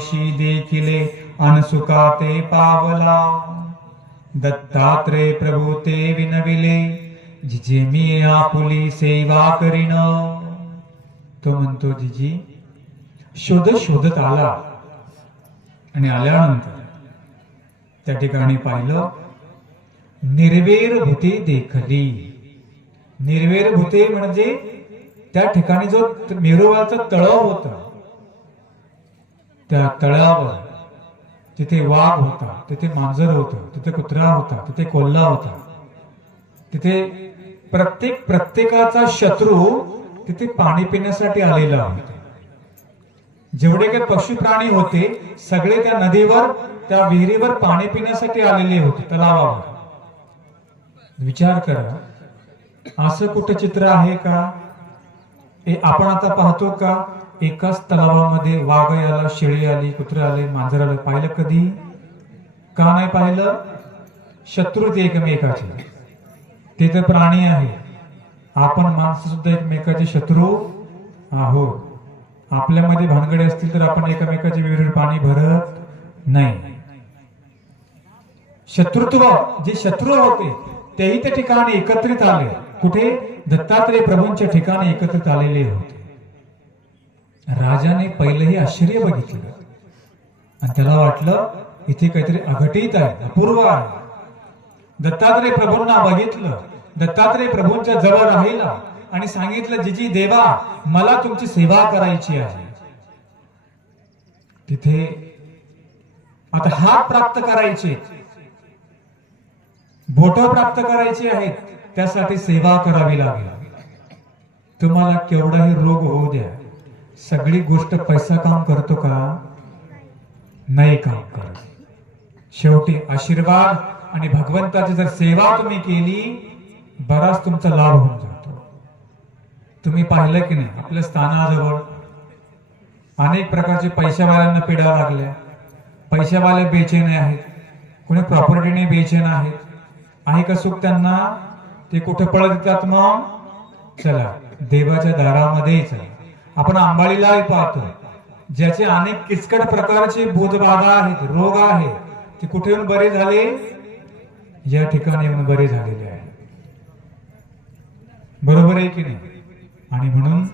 पायशी देखिले अनसुका ते पावला. दत्तात्रय प्रभू ते विनविले जिजे मी आपुली सेवा करीन. तो म्हणतो जिजी शोधत आला आणि आल्यानंतर त्या ठिकाणी पाहिलं निर्वेर भूते देखली. निर्वेर भूते म्हणजे त्या ठिकाणी जो मेरुवाचा तळाव होता त्या तळावर तिथे वाघ होता, तिथे मांजर होतं, तिथे कुत्रा होता, तिथे कोल्हा होता. तिथे प्रत्येकाचा शत्रू तिथे पाणी पिण्यासाठी आलेला होता. जेवढे काही पशु प्राणी होते सगळे त्या नदीवर त्या विहिरीवर पाणी पिण्यासाठी आलेले होते, तलावावर. विचार करा असं कुठं चित्र आहे का? आपण आता पाहतो का एकाच तलावामध्ये वाघ आला, शेळी आली, कुत्रे आले, मांजर आले? पाहिलं कधी? का नाही पाहिलं? शत्रू ते एकमेकाचे. ते तर प्राणी आहे, आपण माणसं सुद्धा एकमेकाचे शत्रू आहोत. आपल्यामध्ये भानगडे असतील तर आपण एकमेकाचे विहिरीवर पाणी भरत नाही. शत्रुत्व जे शत्रू होते तेही त्या ठिकाणी एकत्रित आले. कुठे? दत्तात्रय प्रभूंच्या ठिकाणी एकत्रित आलेले होते. राजाने पहिलेही आश्चर्य बघितलं आणि त्याला वाटलं इथे काहीतरी अघटित आहे, अपूर्व आहे. दत्तात्रय प्रभूंना बघितलं, दत्तात्रय प्रभूंच्या जवळ राहिला आणि सांगितलं जिजी देवा मला तुमची सेवा करायची आहे. तिथे आता हात प्राप्त करायचे, बोट प्राप्त करायची आहेत, त्यासाठी सेवा करावी लागेल. तुम्हाला केवढाही रोग होऊ द्या, सगळी गोष्ट पैसा काम करतो का? नाही काम करत. शेवटी आशीर्वाद आणि भगवंताची जर सेवा तुम्ही केली बराच तुमचा लाभ होऊन जातो. तुम्ही पाहिलं की नाही आपल्या स्थानाजवळ अनेक प्रकारचे पैशावाल्यांना पिढा लागल्या. पैशावाले बेचैन आहेत, कोणी प्रॉपर्टीने बेचैन आहेत. आहे का सुख त्यांना? ते कुठे पळत येतात मग? चला देवाच्या दारामध्ये चला. आपण अंबाळीला पाहतो ज्याचे अनेक किचकट प्रकारचे भूतबाधा आहेत, रोग आहेत, ते कुठे येऊन बरे झाले? या ठिकाणी येऊन बरे झालेले आहे. बरोबर आहे की नाही? आणि म्हणून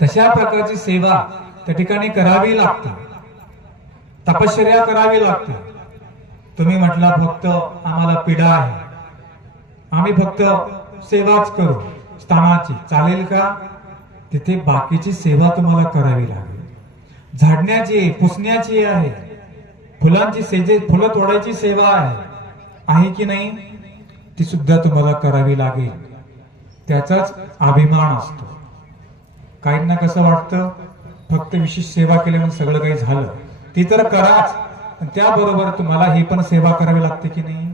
तशा प्रकारची सेवा त्या ठिकाणी करावी लागते, तपश्चर्या करावी लागते. तुम्ही म्हटला फक्त आम्हाला पीडा आहे, आम्ही फक्त सेवाच करू स्थानाची, चालेल का? तिथे बाकीची सेवा तुम्हाला करावी लागेल. झाडण्याची, पुसण्याची आहे, फुलांची फुलं तोडायची सेवा आहे की नाही? ती सुद्धा तुम्हाला करावी लागेल. त्याचाच अभिमान असतो. काहींना कसं वाटतं फक्त विशेष सेवा केल्यामुळे सगळं काही झालं, ती तर कराच, त्याबरोबर तुम्हाला ही पण सेवा करावी लागते की नाही?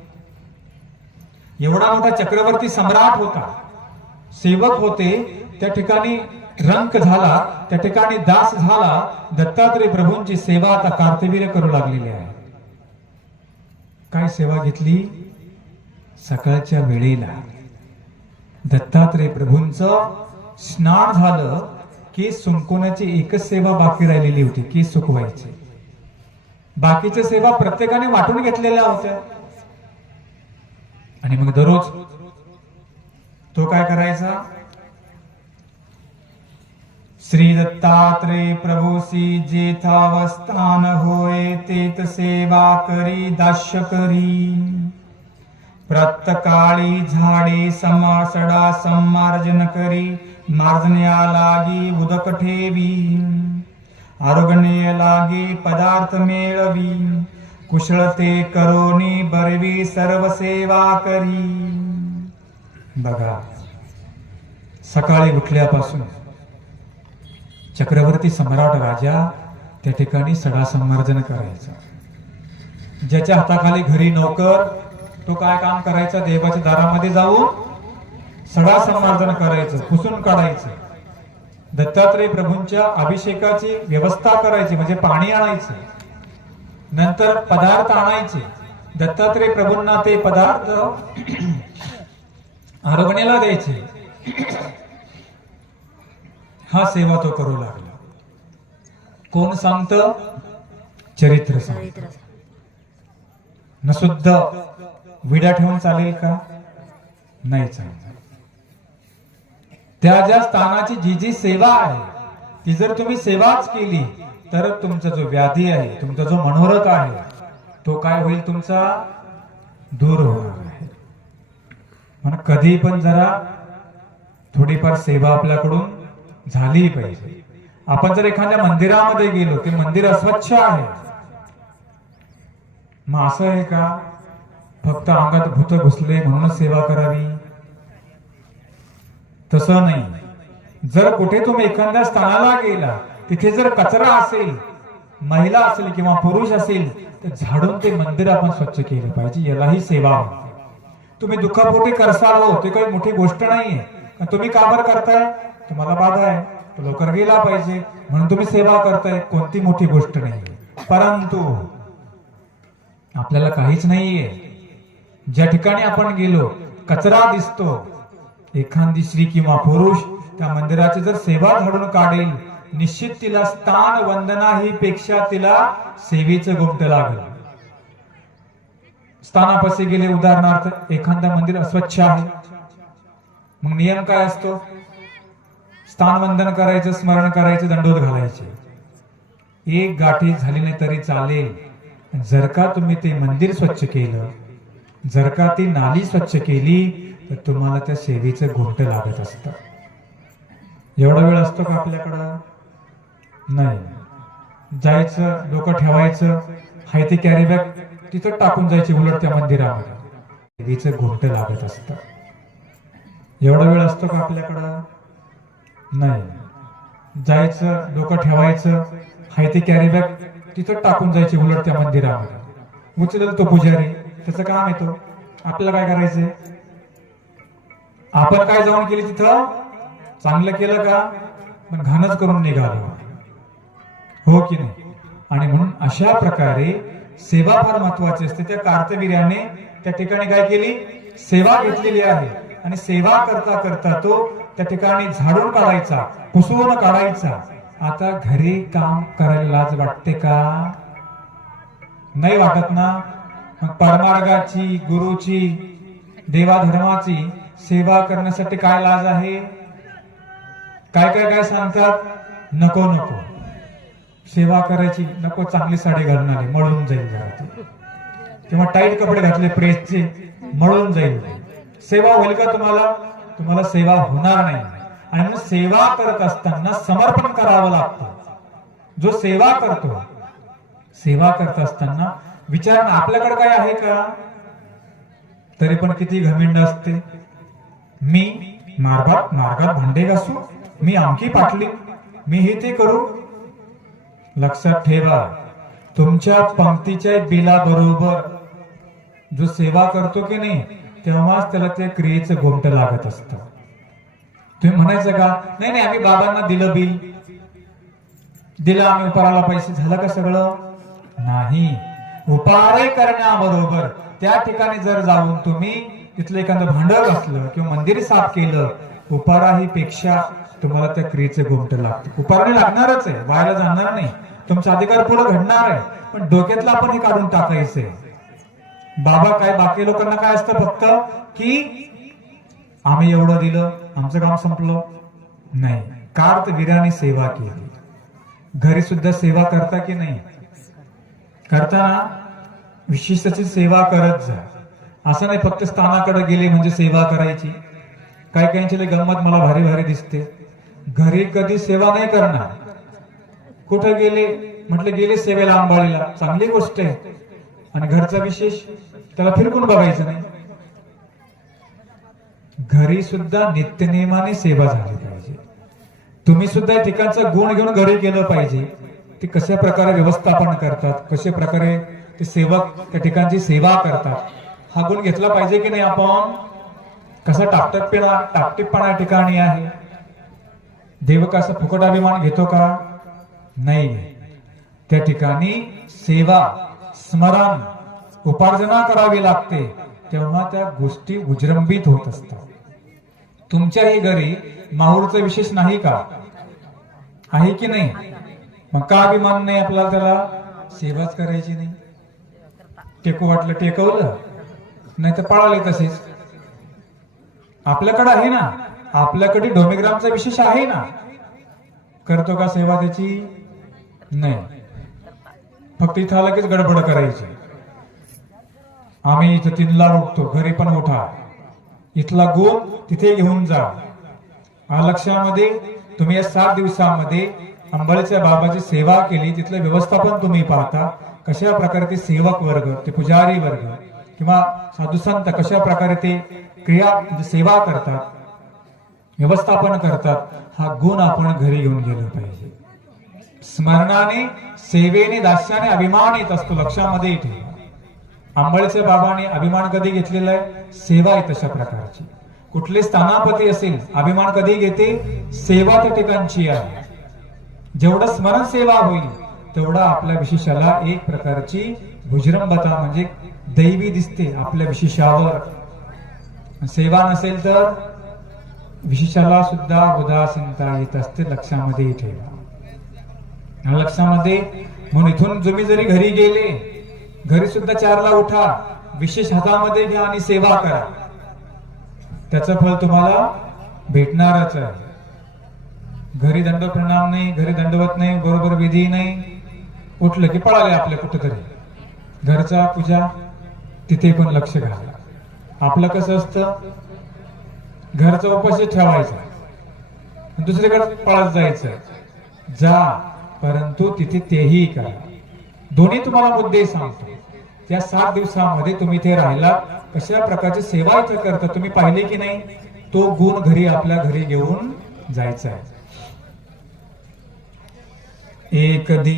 एवढा मोठा चक्रवर्ती सम्राट होता, सेवक होते, त्या ठिकाणी रंक झाला, त्या ठिकाणी दास झाला. दत्तात्रय प्रभूंची सेवा आता कार्तवीर्य करू लागलेली आहे. काय सेवा घेतली? सकाळच्या वेळेला दत्तात्रय प्रभूंचं स्नान झालं की सुंकवण्याची एकच सेवा बाकी राहिलेली होती, की सुकवायची. बाकीच्या सेवा प्रत्येकाने वाटून घेतलेल्या होत्या. आणि मग दररोज तो काय करायचा? श्री दत्तात्रय प्रभूसी जेथावस्थान होय तेथ सेवा करी दास्य करी. प्रत्यकाळी झाडे समासडा संमार्जन करी मार्जन्या लागी उदक ठेवी. आरोग्य लागी पदार्थ मेळवी कुशलते करोनी बरवी सर्व सेवा करी. बघा सकाळी उठल्यापासून चक्रवर्ती सम्राट राजा त्या ठिकाणी सडा संमार्जन करायचा. ज्याच्या हाताखाली घरी नोकर तो काय काम करायचा? देवाच्या दारामध्ये जाऊन सडा संमार्जन करायचं, पुसून काढायचं. दत्तात्रय प्रभूंच्या अभिषेकाची व्यवस्था करायची, म्हणजे पाणी आणायचं, नंतर पदार्थ आणायचे. दत्तात्रय प्रभूंना ते पदार्थ आरोग्याला द्यायचे. हा सेवा तो करू लागला. कोण सांगतं? चरित्र सांगतो. नसुद्ध विडा ठेवून चालेल का? नाही चालेल. त्या ज्या स्थानाची जी जी सेवा आहे ती जर तुम्ही सेवाच केली तर तुमचा जो व्याधी आहे, तुमचा जो मनोरथ आहे, तो काय होईल? तुमचा दूर होणार आहे. म्हणून कधी पण जरा थोडीफार सेवा आपल्याकडून झाली पाहिजे. आपण जर एखाद्या मंदिरामध्ये गेलो, ते मंदिर अस्वच्छ आहे, मग असं आहे का फक्त अंगात भूत घुसले म्हणूनच सेवा करावी? तसं नाही. जर कुठे तुम्ही एखाद्या स्थानाला गेला, तिथे जर कचरा असेल, महिला असेल किंवा पुरुष असेल, तर झाडून ते मंदिर आपण स्वच्छ केलं पाहिजे. यालाही सेवा म्हणतात. तुम्ही दुःखापोटी करसाल हो, ते काही मोठी गोष्ट नाहीये. तुम्ही का बरं करताय? तुम्हाला बाधा आहे, तो लवकर गेला पाहिजे म्हणून तुम्ही सेवा करताय. कोणती मोठी गोष्ट नाहीये. परंतु आपल्याला काहीच नाहीये. ज्या ठिकाणी आपण गेलो, कचरा दिसतो, एखादी स्त्री किंवा पुरुष त्या मंदिराची जर सेवा झाडून काढेल, निश्चित तिला स्थान वंदना ही पेक्षा तिला सेवेचं गुप्त लागेल. स्थानापाशी गेले, उदाहरणार्थ एखादा मंदिर अस्वच्छ आहे, मग नियम काय असतो? स्थान वंदन करायचं, स्मरण करायचं, दंडोत घालायचे. एक गाठी झाली नाही तरी चालेल. जर का तुम्ही ते मंदिर स्वच्छ केलं, जर का ती नाली स्वच्छ केली, तर तुम्हाला त्या सेवेचं घोट लागत असतं. एवढा वेळ असतो का आपल्याकडं? नाही. जायचं, डोकं ठेवायचं, हाय ते कॅरी बॅग तिथं टाकून जायची उलट त्या मंदिरामध्ये. सेवेचं घोट लागत असतं. एवढा वेळ असतो का आपल्याकडं? नाही. जायचं, डोकं ठेवायचं, हाय ते कॅरी बॅग तिथं टाकून जायची उलट त्या मंदिरामध्ये. उचलेल तो पुजारी, त्याचं काम येतो. आपल्याला काय करायचंय? आपण काय जाऊन केली तिथं? चांगलं केलं का? पण घाणच करून निघालो, हो की नाही? आणि म्हणून अशा प्रकारे सेवा फार महत्वाची असते. त्या कार्तवीर्याने त्या ठिकाणी काय केली? सेवा घेतलेली आहे. आणि सेवा करता करता तो त्या ठिकाणी झाडून काढायचा, पुसून काढायचा. आता घरी काम करायला लाज वाटते का? नाही वाटत ना? मग परमार्गाची, गुरुची, देवाधर्माची सेवा करण्यासाठी काय लाज आहे? काय काय काय सांगतात? नको नको सेवा करायची, नको चांगली साडी घालून आली, मळून जाईल जरा, किंवा टाईट कपडे घातले प्रेसचे, मळून जाईल. सेवा होईल का तुम्हाला? तुम्हाला सेवा होणार नाही. आणि म्हणून सेवा करत असताना समर्पण करावं लागतं. जो सेवा करतो, सेवा करत असताना विचार आपल्याकडे काय आहे का? तरी पण किती घमिंड असते. मी मार्गात भांडे घासू, मी आमकी पाटली, मी हे ते करू. लक्षात ठेवा, तुमच्या पंक्तीच्या बिलाबरोबर जो सेवा करतो की नाही, तेव्हाच त्याला त्या क्रियेचं गोमट लागत असतं. तुम्ही म्हणायचं का? नाही नाही, आम्ही बाबांना दिलं बिल, दिलं आम्ही, उपाराला पैसे, झालं का सगळं? नाही. उपारे करण्याबरोबर त्या ठिकाणी जर जाऊन तुम्ही तिथलं एखादं भांड घासलं किंवा मंदिर साफ केलं, उपाराही पेक्षा तुम्हाला त्या क्रियेचे गोमट लागतं. उपाराने लागणारच आहे, व्हायला जाणार नाही. तुमचा अधिकार पुढे घडणार आहे, पण डोक्यातलं आपण हे काढून टाकायचंय. बाबा काय, बाकी लोकांना काय असतं फक्त की आम्ही एवढं दिलं, आमचं काम संपलं. नाही. कार्तवीर्याने सेवा केली. घरी सुद्धा सेवा करता की नाही? करताना विशिष्टची सेवा करत जा. असं नाही फक्त स्थानाकडे गेले म्हणजे सेवा करायची. काय काहींची गंमत मला भारी भारी दिसते. घरी कधी सेवा नाही करणार. कुठं गेले म्हटलं, गेले सेवेला आंबाळीला, चांगली गोष्ट आहे. आणि घरचा विशेष, त्याला फिरकून बघायचं नाही. घरी सुद्धा नित्यनेमाने सेवा झाली पाहिजे. तुम्ही सुद्धा ठिकाणचा गुण घेऊन घरी गेलं पाहिजे. ते कशा प्रकारे व्यवस्थापन करतात, कशा प्रकारे ते सेवक त्या ठिकाणची सेवा करतात, हा गुण घेतला पाहिजे की नाही आपण? कसा टापटीपणा ठिकाणी आहे. देव कसा फुकट अभिमान घेतो का? नाही. त्या ठिकाणी सेवा, स्मरण, उपार्जना करावी लागते. तेव्हा त्या गोष्टी विजृंभित होत असतात. तुमच्याही घरी माहूरचा विशेष नाही का? आहे की नाही? मग का अभिमान नाही आपल्याला? त्याला सेवाच करायची नाही. टेकू वाटलं टेकवलं, नाही तर पळाले तसेच. आपल्याकडे आहे ना, आपल्याकडे डोमेग्रामचा विशेष आहे ना, करतो का सेवा त्याची? नाही. फक्त इथं लगेच गडबड करायची. आम्ही इथं 3ला उठतो, घरी पण उठा, इथला गुण तिथे घेऊन जा. लक्षामध्ये तुम्ही या 7 दिवसामध्ये अंबाळीच्या बाबाची सेवा केली, तिथलं व्यवस्थापन तुम्ही पाहता. कशा प्रकारे ते सेवक वर्ग, ते पुजारी वर्ग किंवा साधू संत कशा प्रकारे ते क्रिया म्हणजे सेवा करतात, व्यवस्थापन करतात. हा गुण आपण घरी घेऊन गेलो पाहिजे. स्मरणाने, सेवेने, दास्याने अभिमान येत असतो. लक्षामध्ये ठेवा. अंबाळीच्या बाबाने अभिमान कधी घेतलेला आहे? सेवा आहे तशा प्रकारची. कुठले स्थानापती असेल, अभिमान कधी घेते? सेवा त्या ठिकाणची आहे. जेवढं स्मरण सेवा होईल तेवढा आपल्या विशेषाला एक प्रकारची भुजरंभता म्हणजे दैवी दिसते आपल्या विशेषावर. सेवा नसेल तर विशेषाला सुद्धा उदासीनता येत असते. लक्षामध्ये ठेवा. लक्षामध्ये. म्हणून इथून तुम्ही जरी घरी गेले, घरी सुद्धा 4ला उठा, विशेष हातामध्ये घ्या आणि सेवा करा. त्याचं फळ तुम्हाला भेटणारच आहे. घरी दंड प्रणाम नाही, घरी दंडवत नाही, बरोबर विधी नाही, उठलं की पळाले आपल्या कुठेतरी. घरचा पूजा तिथे पण लक्ष घाला. आपलं कसं असतं, घरचा उपाशी ठेवायचा, दुसरीकडे पळत जायचं. जा, परंतु तिथे तेही करा. दोन्ही तुम्हाला मुद्दे सांगतो. त्या 7 दिवसामध्ये तुम्ही इथे राहिला, कशा प्रकारची सेवा इथे करता तुम्ही पाहिले की नाही, तो गुण घरी आपल्या घरी घेऊन जायचा आहे. एक